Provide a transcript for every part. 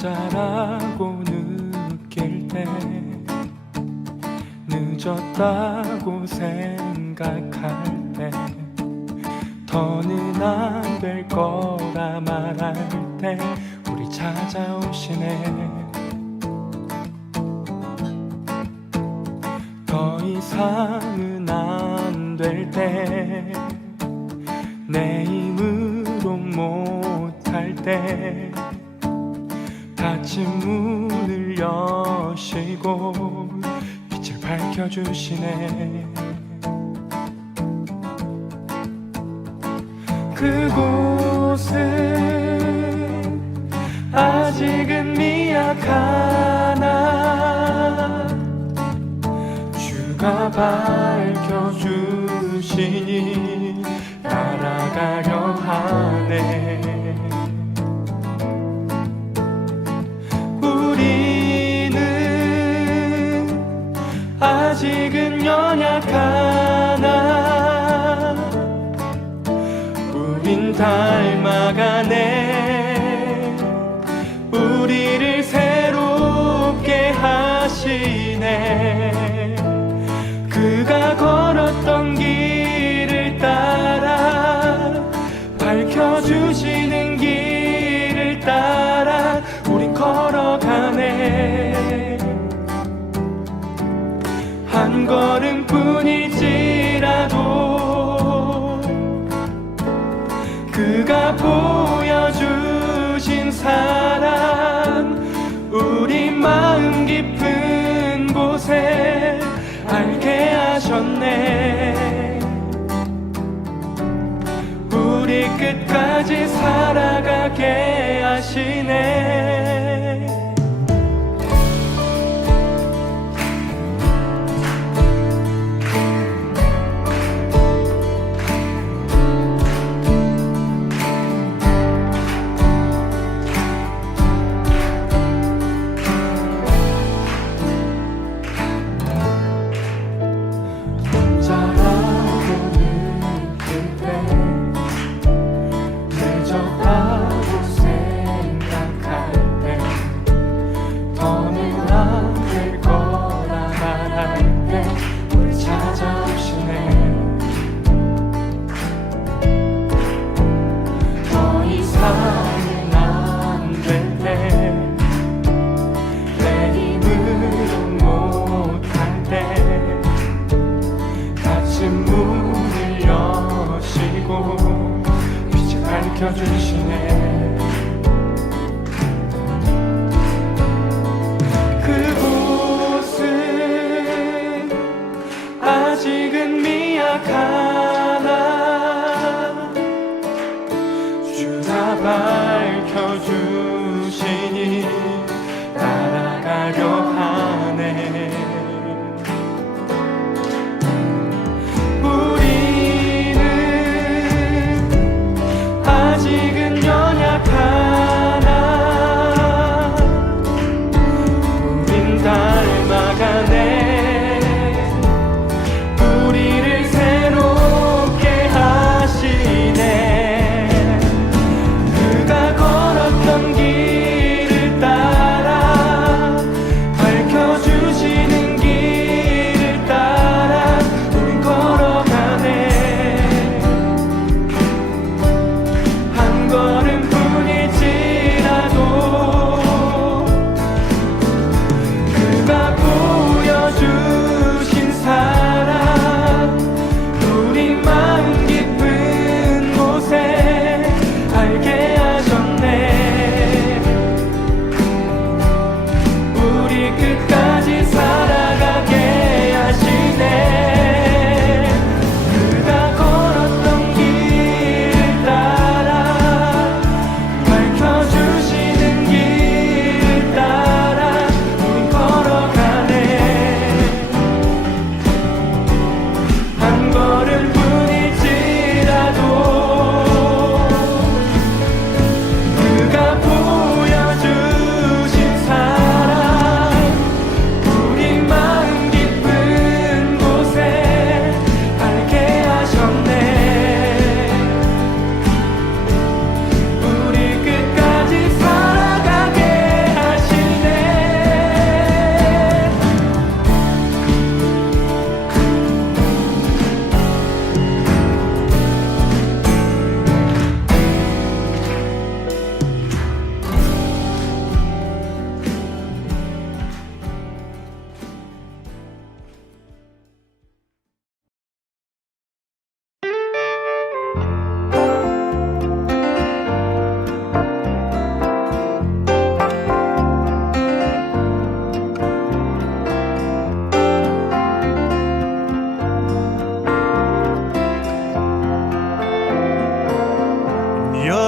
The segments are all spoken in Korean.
혼자라고 느낄 때 늦었다고 생각할 때 더는 안 될 거라 말할 때 우리 찾아오시네. 더 이상은 안 될 때 내 힘으로 못할 때 닫힌 문을 여시고 빛을 밝혀주시네. 그곳은 아직은 미약하나 주가 밝혀주시니 따라가려 하네. 우리는 아직은 연약하나 우린 닮아가네. 우리를 새롭게 하시네. 그가 걸었던 길을 따라 밝혀주시는 길을 따라 우린 걸어가네. 한 걸음뿐일지라도 그가 보여주신 사랑 우리 마음 깊은 곳에 알게 하셨네. 우리 끝까지 살아가게 하시네. 문을 여시고 빛을 밝혀주시네. 그곳은 아직은 미약하나 주가 밝혀주시니 따라가려 하네. 아직은 연약하나 우린 닮아가네. 우리를 새롭게 하시네. 그가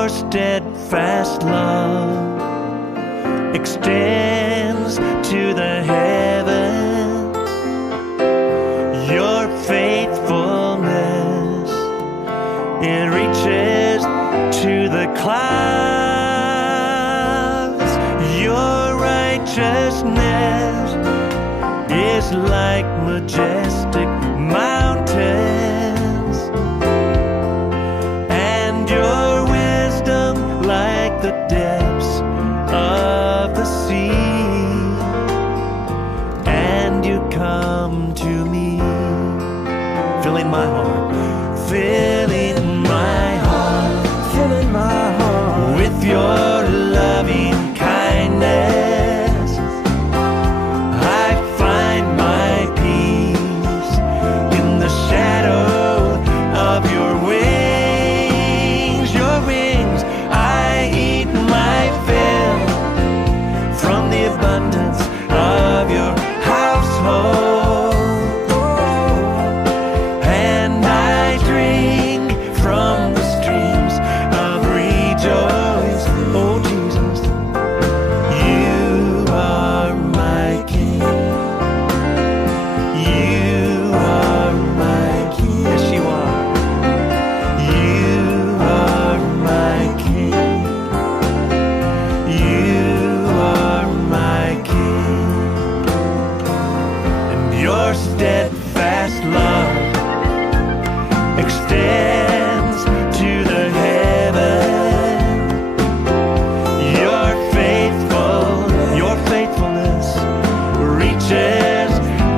Your steadfast love extends to the heavens. Your faithfulness, it reaches to the clouds. Your righteousness is like majestic mountains, and your wisdom like the depths of the sea. And you come to me, filling my heart, filling my heart, filling my heart with your loving kindness. I find my peace in the shadow of your wings. Your wings, I eat my fill from the abundance of your household, and I drink from the streams of rejoice. Oh Jesus, you are my King. You are my King. Yes, you are. You are my King. You are my King. And your steadfast love extends to the heaven. Your faithfulness reaches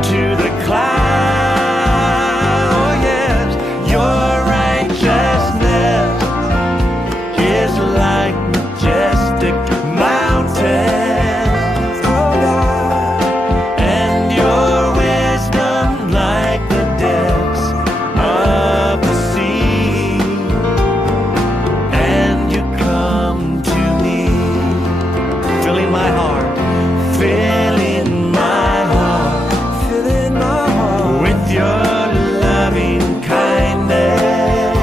to the clouds. Oh yes, your righteousness is like majestic mountains. Oh God, and your wisdom like the depths of the sea. And you come to me, filling my heart, filling my heart, filling my heart with your loving kindness.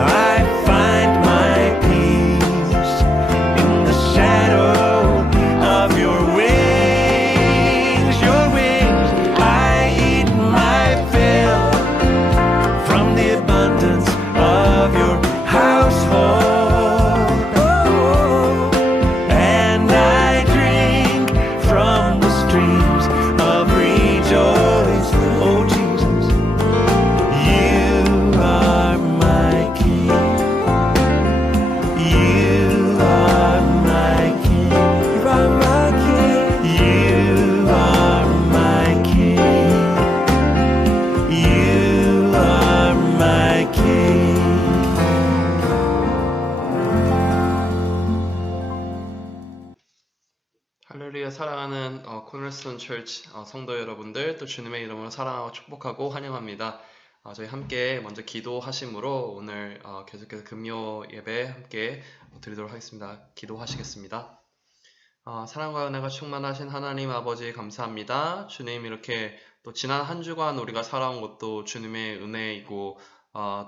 I find my peace in the shadow of your wings. Your wings, I eat my fill from the abundance of your household, and I drink from the streams of rejoice. Oh Jesus, you are my King. You are my King. You are my King. You are my King. You are my King. 할렐루야. 사랑하는 코널스톤 처치 성도 여러분들, 또 주님의 이름으로 사랑하고 축복하고 환영합니다. 저희 함께 먼저 기도하심으로 오늘 계속해서 금요 예배 함께 드리도록 하겠습니다. 기도하시겠습니다. 사랑과 은혜가 충만하신 하나님 아버지 감사합니다. 주님, 이렇게 또 지난 한 주간 우리가 살아온 것도 주님의 은혜이고,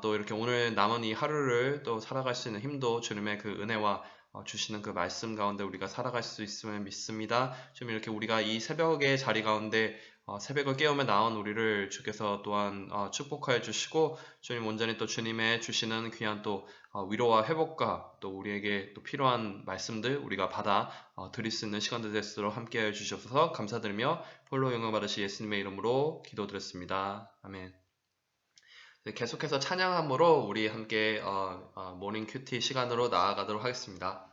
또 이렇게 오늘 남은 이 하루를 또 살아갈 수 있는 힘도 주님의 그 은혜와 주시는 그 말씀 가운데 우리가 살아갈 수 있음을 믿습니다. 좀 이렇게 우리가 이 새벽의 자리 가운데 새벽을 깨우며 나온 우리를 주께서 또한 축복하여 주시고, 주님 온전히 또 주님의 주시는 귀한 또 위로와 회복과 또 우리에게 또 필요한 말씀들 우리가 받아 드릴 수 있는 시간들 될수록 함께하여 주셔서 감사드리며 홀로 영광 받으시 예수님의 이름으로 기도드렸습니다. 아멘. 계속해서 찬양함으로 우리 함께 모닝 큐티 시간으로 나아가도록 하겠습니다.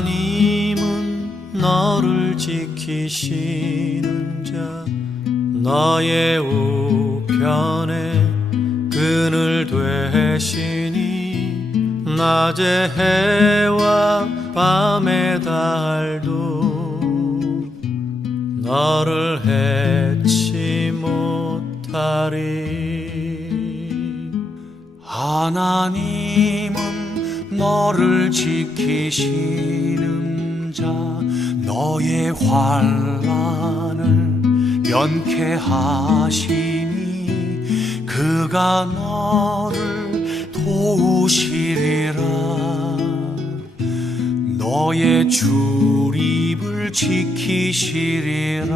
하나님은 너를 지키시는 자, 너의 우편에 그늘 되시니 낮의 해와 밤의 달도 너를 해치 못하리. 하나님은 너를 지키시는 자 너의 환난을 면케하시니 그가 너를 도우시리라. 너의 출입을 지키시리라.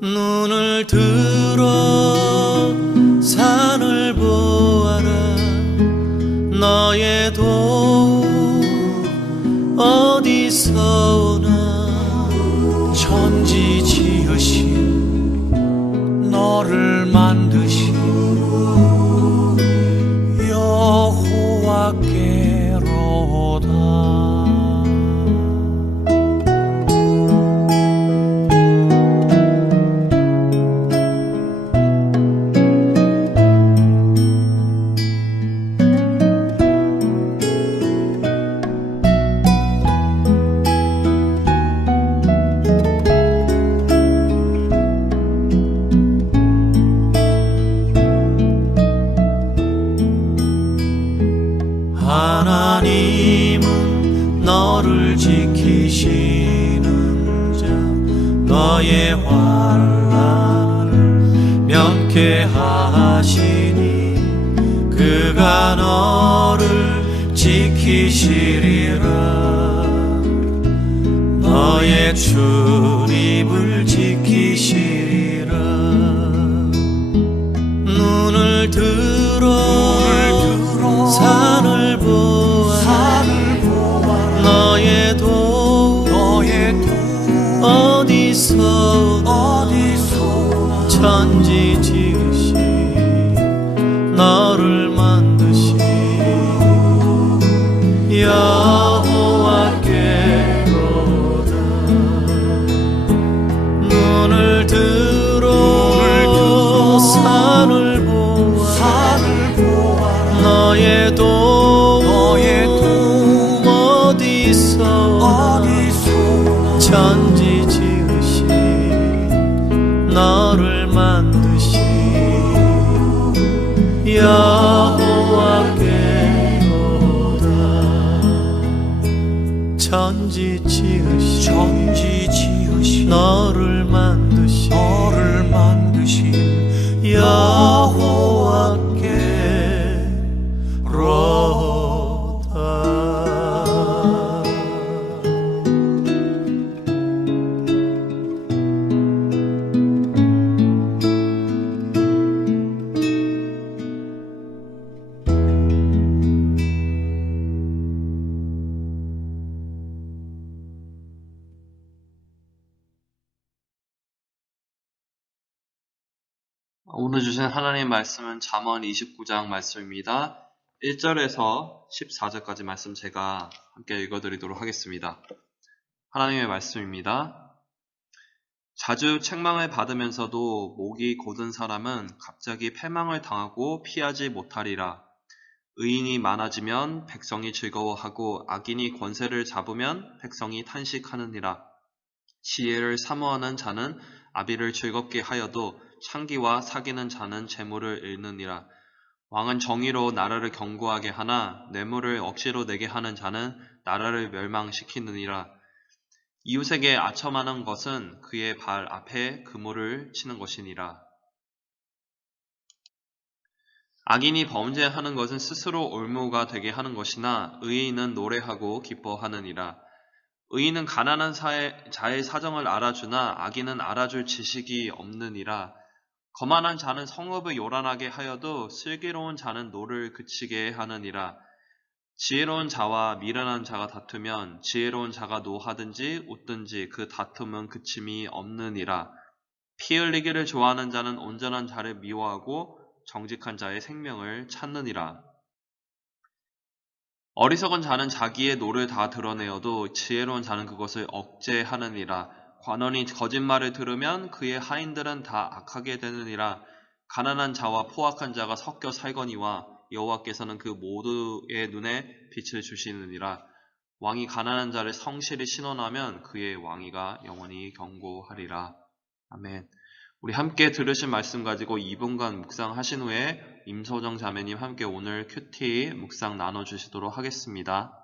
눈을 들어 산을 보아라. 너의 도움 어디서 오나. 천지 지으신 너를 만드신 여호와께로다. 하나님은 너를 지키시는 자 너의 환난을 면케하시니 그가 너를 지키시리라. 너의 출입을 지키시리라. 눈을 들어 산을 보아라. 너의 도움 어디서 오나. 천지 지으신 너를 만드신 여호와께로다. 눈을 들어 산을 보아라. 너의 도움 어디서 오나. 천지 지으신 너를 만드신 여호와께로다. 천지 지으신 너를 만드신 오늘 주신 하나님의 말씀은 잠언 29장 말씀입니다. 1절에서 14절까지 말씀 제가 함께 읽어드리도록 하겠습니다. 하나님의 말씀입니다. 자주 책망을 받으면서도 목이 곧은 사람은 갑자기 패망을 당하고 피하지 못하리라. 의인이 많아지면 백성이 즐거워하고 악인이 권세를 잡으면 백성이 탄식하느니라. 지혜를 사모하는 자는 아비를 즐겁게 하여도 창기와 사귀는 자는 재물을 잃느니라. 왕은 정의로 나라를 견고하게 하나 뇌물을 억지로 내게 하는 자는 나라를 멸망시키느니라. 이웃에게 아첨하는 것은 그의 발 앞에 그물을 치는 것이니라. 악인이 범죄하는 것은 스스로 올무가 되게 하는 것이나 의인은 노래하고 기뻐하느니라. 의인은 가난한 자의 사정을 알아주나 악인은 알아줄 지식이 없느니라. 거만한 자는 성읍을 요란하게 하여도 슬기로운 자는 노를 그치게 하느니라. 지혜로운 자와 미련한 자가 다투면 지혜로운 자가 노하든지 웃든지 그 다툼은 그침이 없느니라. 피 흘리기를 좋아하는 자는 온전한 자를 미워하고 정직한 자의 생명을 찾느니라. 어리석은 자는 자기의 노를 다 드러내어도 지혜로운 자는 그것을 억제하느니라. 관원이 거짓말을 들으면 그의 하인들은 다 악하게 되느니라. 가난한 자와 포악한 자가 섞여 살거니와 여호와께서는 그 모두의 눈에 빛을 주시느니라. 왕이 가난한 자를 성실히 신원하면 그의 왕위가 영원히 견고하리라. 아멘. 우리 함께 들으신 말씀 가지고 2분간 묵상하신 후에 임소정 자매님 함께 오늘 큐티 묵상 나눠주시도록 하겠습니다.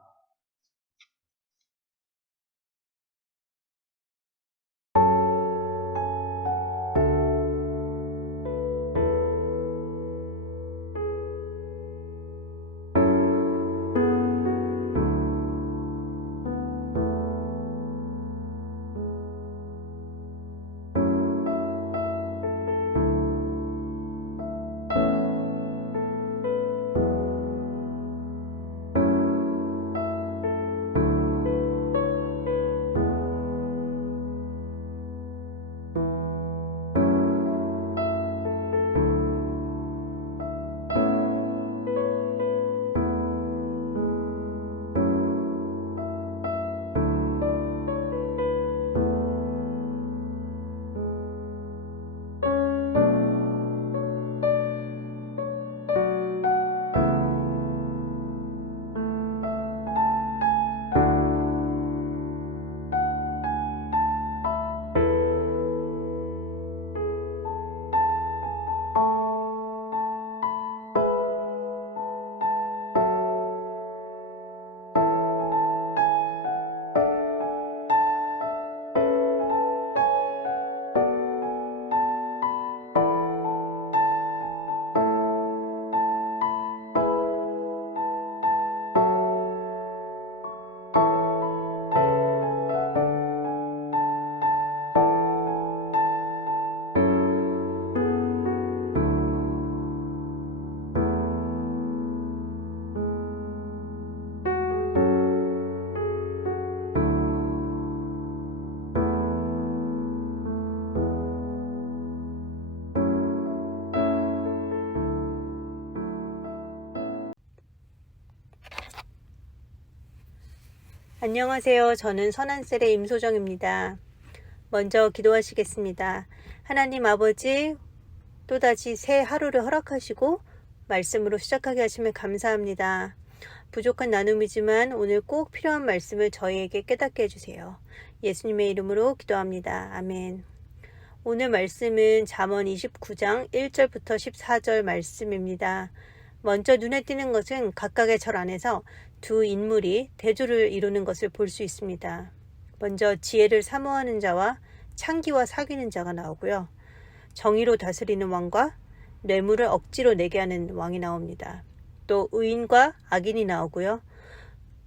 안녕하세요. 저는 선한셀의 임소정입니다. 먼저 기도하시겠습니다. 하나님 아버지, 또다시 새 하루를 허락하시고 말씀으로 시작하게 하시면 감사합니다. 부족한 나눔이지만 오늘 꼭 필요한 말씀을 저희에게 깨닫게 해주세요. 예수님의 이름으로 기도합니다. 아멘. 오늘 말씀은 잠언 29장 1절부터 14절 말씀입니다. 먼저 눈에 띄는 것은 각각의 절 안에서 두 인물이 대조를 이루는 것을 볼 수 있습니다. 먼저 지혜를 사모하는 자와 창기와 사귀는 자가 나오고요. 정의로 다스리는 왕과 뇌물을 억지로 내게 하는 왕이 나옵니다. 또 의인과 악인이 나오고요.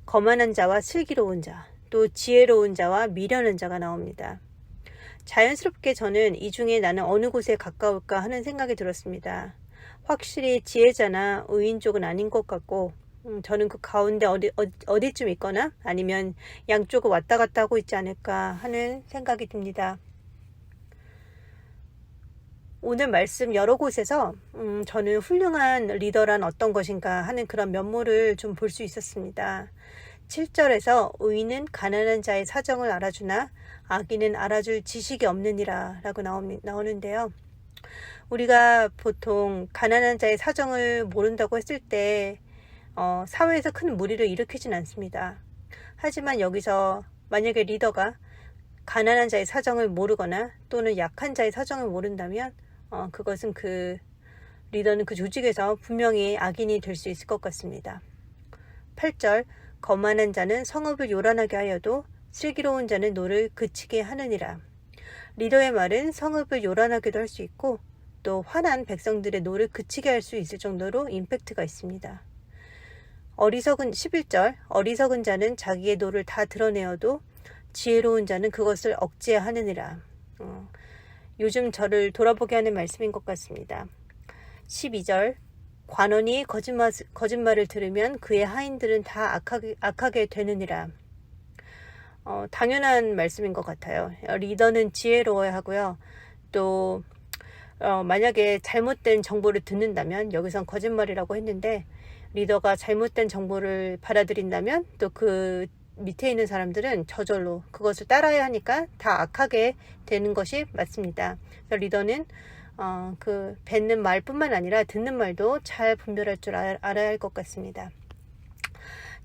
거만한 자와 슬기로운 자, 또 지혜로운 자와 미련한 자가 나옵니다. 자연스럽게 저는 이 중에 나는 어느 곳에 가까울까 하는 생각이 들었습니다. 확실히 지혜자나 의인 쪽은 아닌 것 같고 저는 그 가운데 어디쯤 있거나 아니면 양쪽을 왔다 갔다 하고 있지 않을까 하는 생각이 듭니다. 오늘 말씀 여러 곳에서 저는 훌륭한 리더란 어떤 것인가 하는 그런 면모를 좀 볼 수 있었습니다. 7절에서 의인은 가난한 자의 사정을 알아주나 악인은 알아줄 지식이 없느니라 라고 나오는데요. 우리가 보통 가난한 자의 사정을 모른다고 했을 때 사회에서 큰 무리를 일으키진 않습니다. 하지만 여기서 만약에 리더가 가난한 자의 사정을 모르거나 또는 약한 자의 사정을 모른다면 그것은 그 리더는 그 조직에서 분명히 악인이 될 수 있을 것 같습니다. 8절 거만한 자는 성읍을 요란하게 하여도 슬기로운 자는 노를 그치게 하느니라. 리더의 말은 성읍을 요란하게도 할 수 있고 또 화난 백성들의 노를 그치게 할 수 있을 정도로 임팩트가 있습니다. 11절 어리석은 자는 자기의 노를 다 드러내어도 지혜로운 자는 그것을 억제하느니라. 요즘 저를 돌아보게 하는 말씀인 것 같습니다. 12절 관원이 거짓말을 들으면 그의 하인들은 다 악하게 되느니라. 당연한 말씀인 것 같아요. 리더는 지혜로워야 하고요. 또 만약에 잘못된 정보를 듣는다면, 여기선 거짓말이라고 했는데 리더가 잘못된 정보를 받아들인다면 또 그 밑에 있는 사람들은 저절로 그것을 따라야 하니까 다 악하게 되는 것이 맞습니다. 그래서 리더는 그 뱉는 말뿐만 아니라 듣는 말도 잘 분별할 줄 알아야 할 것 같습니다.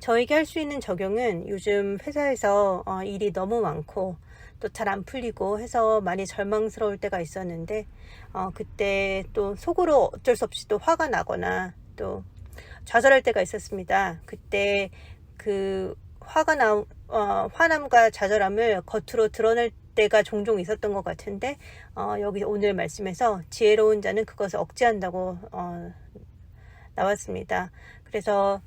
저에게 할 수 있는 적용은 요즘 회사에서 일이 너무 많고 또 잘 안 풀리고 해서 많이 절망스러울 때가 있었는데 그때 또 속으로 어쩔 수 없이 또 화가 나거나 또 좌절할 때가 있었습니다. 그때 그 화남과 좌절함을 겉으로 드러낼 때가 종종 있었던 것 같은데 여기 오늘 말씀에서 지혜로운 자는 그것을 억제한다고 나왔습니다. 그래서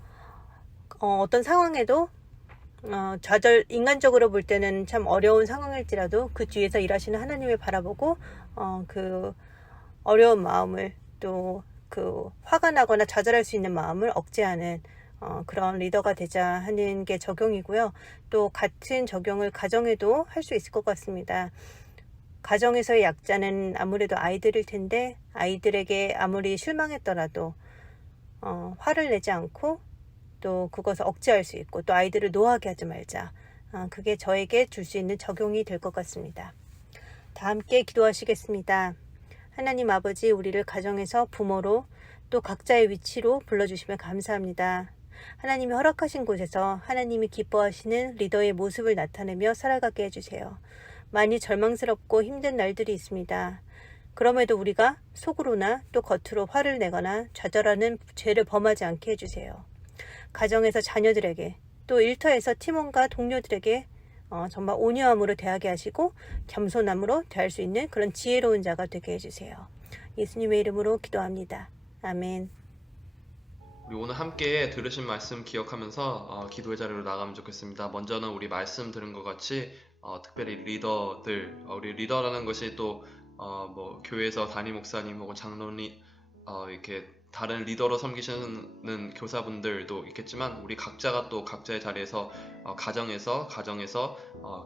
어떤 상황에도 인간적으로 볼 때는 참 어려운 상황일지라도 그 뒤에서 일하시는 하나님을 바라보고 그 어려운 마음을 또 그 화가 나거나 좌절할 수 있는 마음을 억제하는 그런 리더가 되자 하는 게 적용이고요. 또 같은 적용을 가정에도 할 수 있을 것 같습니다. 가정에서의 약자는 아무래도 아이들일 텐데 아이들에게 아무리 실망했더라도 화를 내지 않고 또 그것을 억제할 수 있고 또 아이들을 노하게 하지 말자. 그게 저에게 줄 수 있는 적용이 될 것 같습니다. 다 함께 기도하시겠습니다. 하나님 아버지, 우리를 가정에서 부모로 또 각자의 위치로 불러주시면 감사합니다. 하나님이 허락하신 곳에서 하나님이 기뻐하시는 리더의 모습을 나타내며 살아가게 해주세요. 많이 절망스럽고 힘든 날들이 있습니다. 그럼에도 우리가 속으로나 또 겉으로 화를 내거나 좌절하는 죄를 범하지 않게 해주세요. 가정에서 자녀들에게 또 일터에서 팀원과 동료들에게 정말 온유함으로 대하게 하시고 겸손함으로 대할 수 있는 그런 지혜로운 자가 되게 해주세요. 예수님의 이름으로 기도합니다. 아멘. 우리 오늘 함께 들으신 말씀 기억하면서 기도의 자리로 나가면 좋겠습니다. 먼저는 우리 말씀 들은 것 같이 특별히 리더들, 우리 리더라는 것이 또 뭐 교회에서 담임 목사님 혹은 장로님 이렇게 다른 리더로 섬기시는 교사분들도 있겠지만 우리 각자가 또 각자의 자리에서 가정에서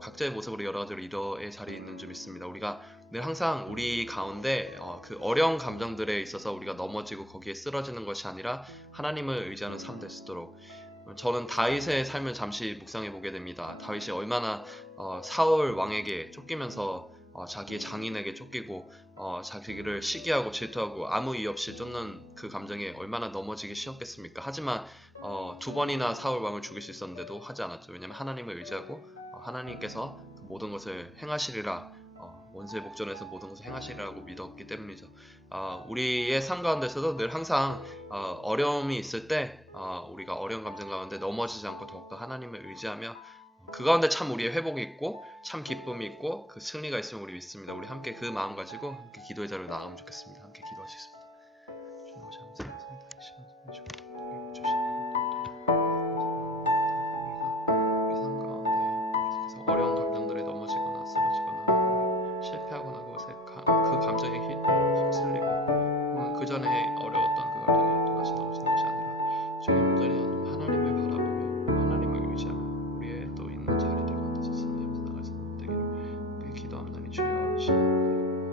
각자의 모습으로 여러 가지 리더의 자리에 있는 줄 믿습니다. 우리가 늘 항상 우리 가운데 그 어려운 감정들에 있어서 우리가 넘어지고 거기에 쓰러지는 것이 아니라 하나님을 의지하는 삶 될 수 있도록, 저는 다윗의 삶을 잠시 묵상해 보게 됩니다. 다윗이 얼마나 사울 왕에게 쫓기면서 자기의 장인에게 쫓기고 자기를 시기하고 질투하고 아무 이유 없이 쫓는 그 감정에 얼마나 넘어지기 쉬웠겠습니까? 하지만 두 번이나 사울 왕을 죽일 수 있었는데도 하지 않았죠. 왜냐하면 하나님을 의지하고 하나님께서 그 모든 것을 행하시리라, 원수의 목전에서 모든 것을 행하시리라고 믿었기 때문이죠. 우리의 삶 가운데서도 늘 항상 어려움이 있을 때 우리가 어려운 감정 가운데 넘어지지 않고 더욱더 하나님을 의지하며 그 가운데 참 우리의 회복이 있고 참 기쁨이 있고 그 승리가 있으면 우리 믿습니다. 우리 함께 그 마음 가지고 함께 기도의 자리로 나가면 좋겠습니다. 함께 기도하시겠습니다. 어려운 감정들에 넘어지거나 쓰러지거나 실패하거나 그 감정에 휩쓸리고 그 전에 어려웠던 그 감정에 또다시 넘어지는 것이 아니라 주님 온전히 하나님을 바라보며 하나님을 의지하며 우리의 또 있는 자리들 가운데서 승리하면서 나갈 수 있는 되기를 기도합니다. 주여,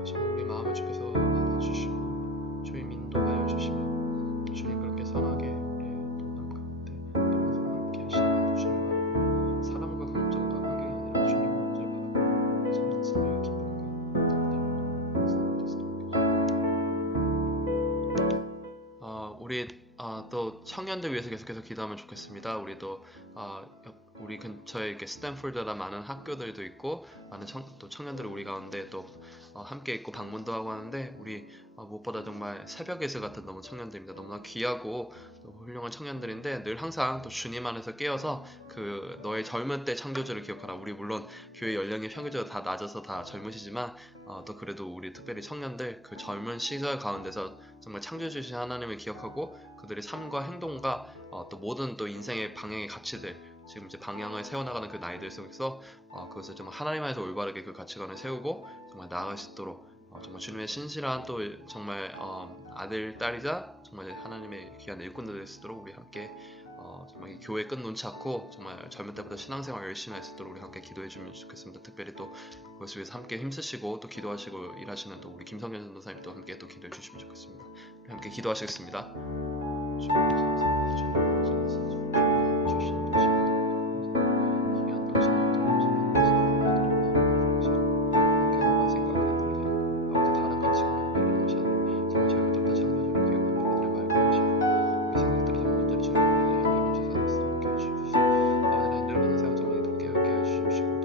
정말 우리 마음을 주께서 받아주시고 주님 인도하여 주시며 주님 그렇게 선하게 우리의 동남 가운데 함께 하시는 주님과 사람과 감정과 환경이 아니라 주님 먼저 바라보며 참된 승리와 기쁨과 우리 또 청년들 위해서 계속해서 기도하면 좋겠습니다. 우리도 우리 근처에 이렇게 스탠포드나 많은 학교들도 있고 많은 또 청년들이 우리 가운데 또 함께 있고 방문도 하고 하는데 우리 무엇보다 정말 새벽 예수 같은 너무 청년들입니다. 너무나 귀하고 또 훌륭한 청년들인데 늘 항상 또 주님 안에서 깨어서 그 너의 젊은 때 창조주를 기억하라. 우리 물론 교회 연령이 평균적으로 다 낮아서 다 젊으시지만 또 그래도 우리 특별히 청년들 그 젊은 시절 가운데서 정말 창조주신 하나님을 기억하고 그들의 삶과 행동과 또 모든 또 인생의 방향의 가치들 지금 이제 방향을 세워나가는 그 나이들 속에서 그것을 정말 하나님 안에서 올바르게 그 가치관을 세우고 정말 나아갈 수 있도록 정말 주님의 신실한 또 정말 아들 딸이자 정말 하나님의 귀한 일꾼들 될 수 있도록 우리 함께 정말 이 교회 끝 놓지 않고 정말 젊은 때부터 신앙생활 열심히 할 수 있도록 우리 함께 기도해 주면 좋겠습니다. 특별히 또 그것을 위해서 함께 힘쓰시고 또 기도하시고 일하시는 또 우리 김성현 전도사님 또 함께 또 기도해 주시면 좋겠습니다. 우리 함께 기도하시겠습니다.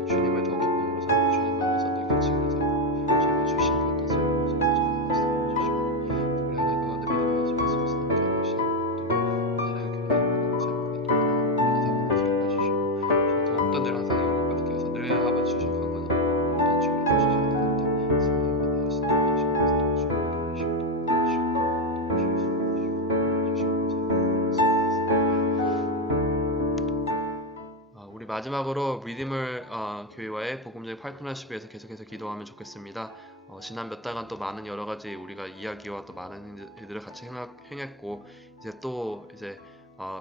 주님을 더 기쁨으로 삼고 주님 마지막으로 리디멀 교회와의 복음적인 파트너십을 위해서 계속해서 기도하면 좋겠습니다. 지난 몇 달간 또 많은 여러 가지 우리가 이야기와 또 많은 일들을 같이 행했고 이제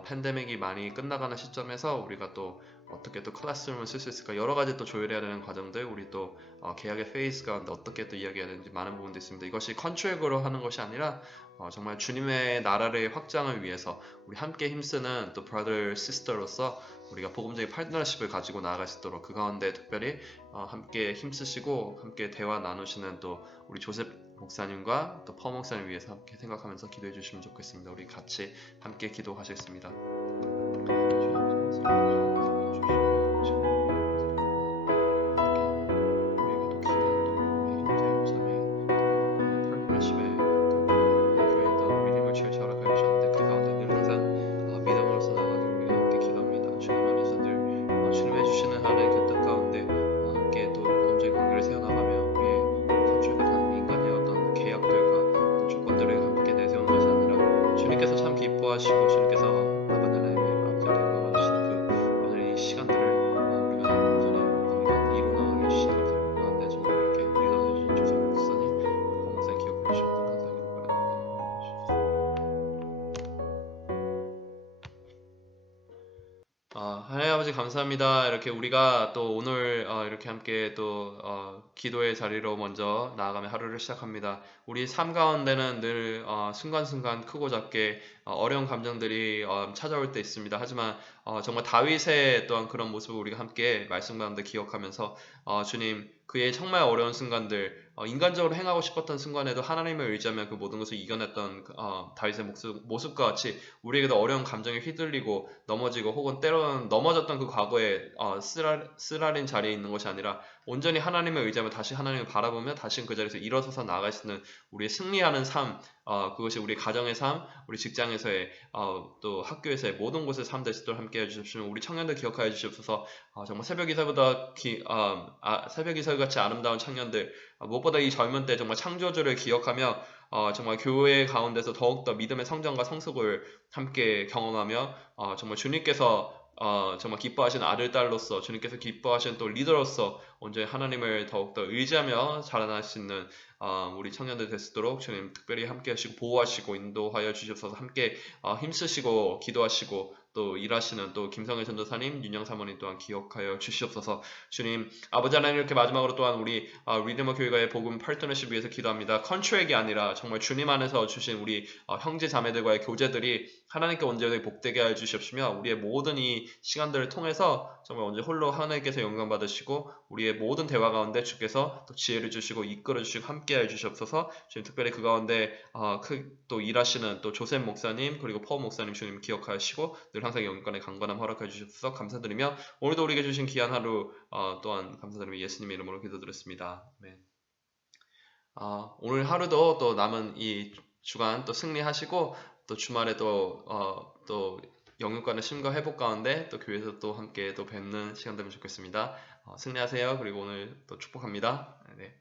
팬데믹이 많이 끝나가는 시점에서 우리가 또 어떻게 또 클래스룸을 쓸 수 있을까 여러 가지 또 조율해야 되는 과정들 우리 또 계약의 페이스 가운데 어떻게 또 이야기해야 되는지 많은 부분도 있습니다. 이것이 컨트랙으로 하는 것이 아니라 정말 주님의 나라의 확장을 위해서 우리 함께 힘쓰는 또 브라더 시스터로서 우리가 복음적인 파트너십을 가지고 나아갈 수 있도록 그 가운데 특별히 함께 힘쓰시고 함께 대화 나누시는 또 우리 조셉 목사님과 또 퍼 목사님 위해서 함께 생각하면서 기도해 주시면 좋겠습니다. 우리 같이 함께 기도하시겠습니다. 기뻐하시고 주님께서 아버지 하나님의 앞에 도와주시는 그 오늘 이 시간들을 우리가 온전히 한번 이루어나가게 해주시는 감사합니다. 가운데 정말 이렇게 믿어주신 조셉 목사님, 검은산 기억해 주시면 감사하기로 바랍니다. 하나님 아버지 감사합니다. 이렇게 우리가 또 오늘 이렇게 함께 또 기도의 자리로 먼저 나아가며 하루를 시작합니다. 우리 삶 가운데는 늘 순간순간 크고 작게 어려운 감정들이 찾아올 때 있습니다. 하지만 정말 다윗의 또한 그런 모습을 우리가 함께 말씀 가운데 기억하면서 주님 그의 정말 어려운 순간들 인간적으로 행하고 싶었던 순간에도 하나님을 의지하며 그 모든 것을 이겨냈던 다윗의 모습과 같이 우리에게도 어려운 감정에 휘둘리고 넘어지고 혹은 때로는 넘어졌던 그 과거에 쓰라린 자리에 있는 것이 아니라 온전히 하나님을 의지하며 다시 하나님을 바라보며 다시 그 자리에서 일어서서 나아갈 수 있는 우리의 승리하는 삶 그것이 우리 가정의 삶, 우리 직장에서의 또 학교에서의 모든 곳의 삶 될 수 있도록 함께 해주십시오. 우리 청년들 기억하여 주시옵소서. 정말 새벽 이사보다 새벽 이사 같이 아름다운 청년들 무엇보다 이 젊은 때 정말 창조주를 기억하며 정말 교회 가운데서 더욱더 믿음의 성장과 성숙을 함께 경험하며 정말 주님께서 정말 기뻐하시는 아들, 딸로서 주님께서 기뻐하시는 또 리더로서 온전히 하나님을 더욱더 의지하며 자라날 수 있는 우리 청년들 될 수 있도록 주님 특별히 함께 하시고 보호하시고 인도하여 주셔서 함께 힘쓰시고 기도하시고 또 일하시는 또 김성애 전도사님, 윤영 사모님 또한 기억하여 주시옵소서. 주님 아버지 하나님 이렇게 마지막으로 또한 우리 리드머 교회가의 복음 파트너십 위해서 기도합니다. 컨트랙이 아니라 정말 주님 안에서 주신 우리 형제 자매들과의 교제들이 하나님께 온전히 복되게 하여 주시옵시며 우리의 모든 이 시간들을 통해서 정말 언제 홀로 하나님께서 영광 받으시고 우리의 모든 대화 가운데 주께서 또 지혜를 주시고 이끌어 주시고 함께 해 주시옵소서. 주님 특별히 그 가운데 또 일하시는 또 조셉 목사님 그리고 퍼 목사님 주님 기억하시고 늘 항상 영권의 강건함 허락해 주셔서 감사드리며 오늘도 우리에게 주신 귀한 하루 또한 감사드리며 예수님의 이름으로 기도드렸습니다. 아멘. 오늘 하루도 또 남은 이 주간 또 승리하시고 또 주말에 또 영육간의 심과 회복 가운데 또 교회에서 또 함께 또 뵙는 시간 되면 좋겠습니다. 승리하세요. 그리고 오늘 또 축복합니다. 네.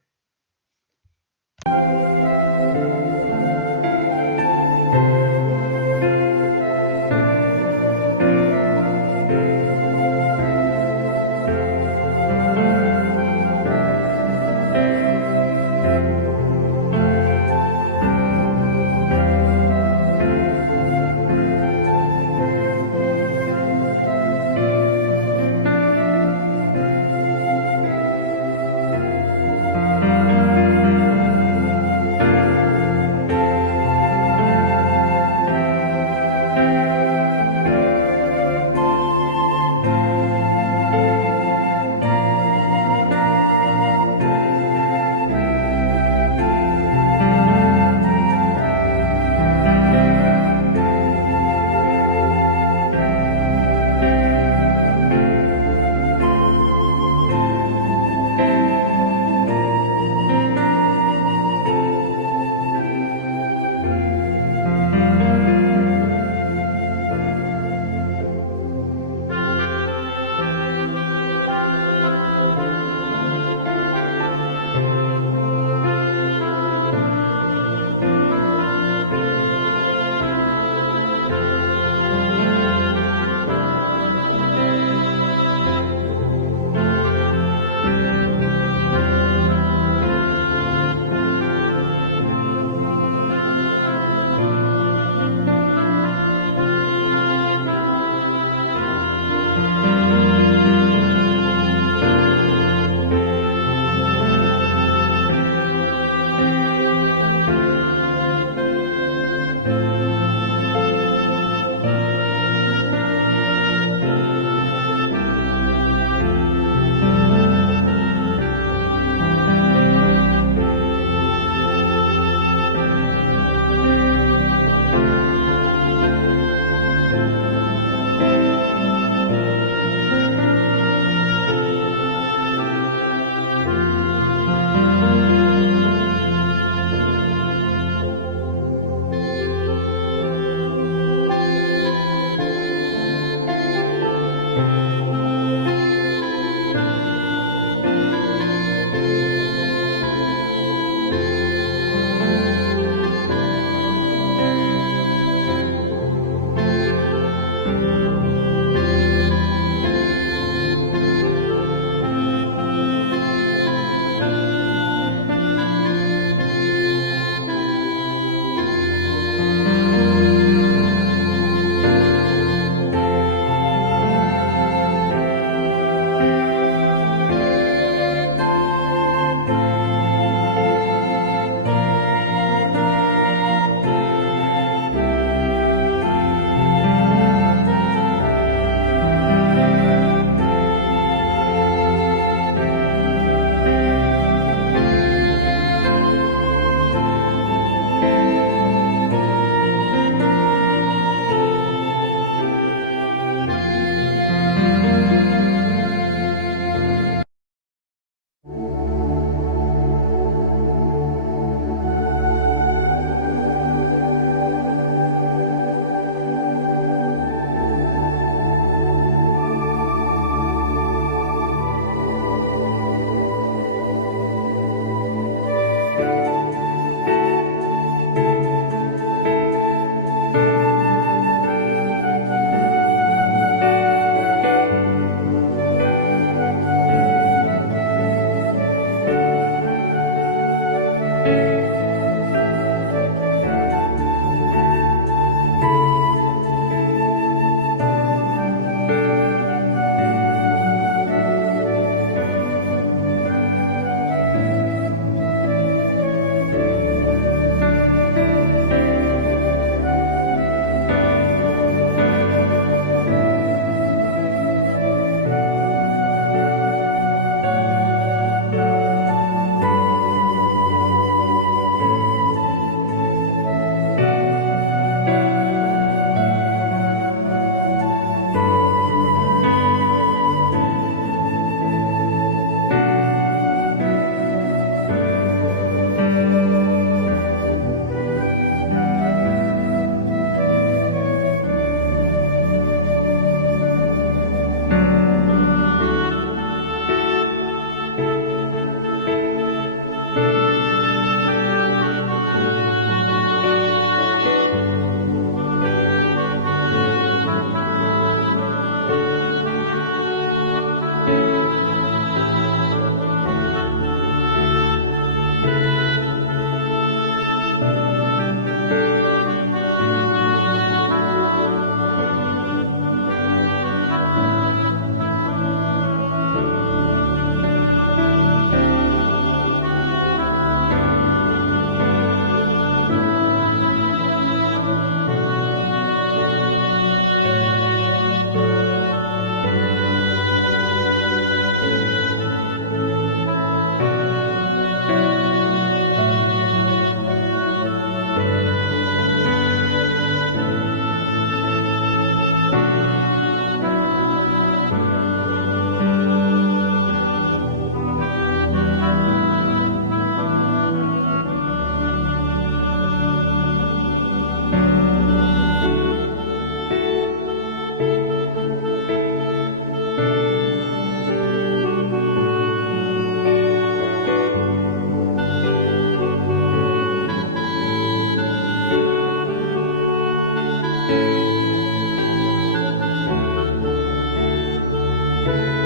아멘.